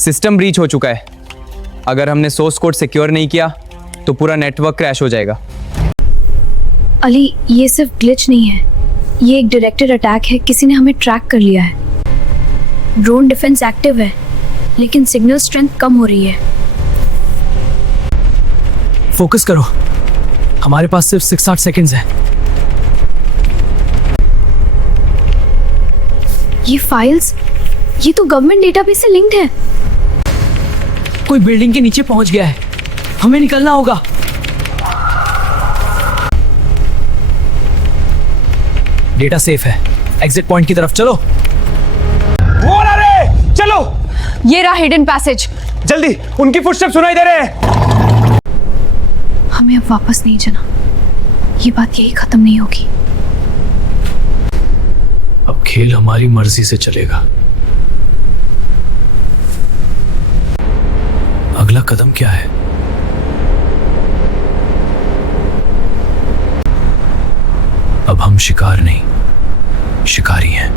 System breach हो चुका है. अगर हमने सोर्स कोड सिक्योर नहीं किया तो पूरा नेटवर्क क्रैश हो जाएगा. अली, ये सिर्फ ग्लिच नहीं है, ये एक डायरेक्टेड अटैक है. किसी ने हमें ट्रैक कर लिया है. ड्रोन डिफेंस एक्टिव है, लेकिन सिग्नल स्ट्रेंथ कम हो रही है. फोकस करो, हमारे पास सिर्फ 6-8 सेकंड्स है. ये फाइल्स, ये तो गवर्नमेंट डेटाबेस से लिंक्ड है. कोई बिल्डिंग के नीचे पहुंच गया है, हमें निकलना होगा. डेटा सेफ है, एग्जिट पॉइंट की तरफ चलो. वो आ रहे, चलो ये रहा हिडन पैसेज. जल्दी, उनकी फुटस्टेप सुनाई दे रहे हैं. हमें अब वापस नहीं जाना, ये बात यही खत्म नहीं होगी. अब खेल हमारी मर्जी से चलेगा. अगला कदम क्या है? अब हम शिकार नहीं, शिकारी हैं.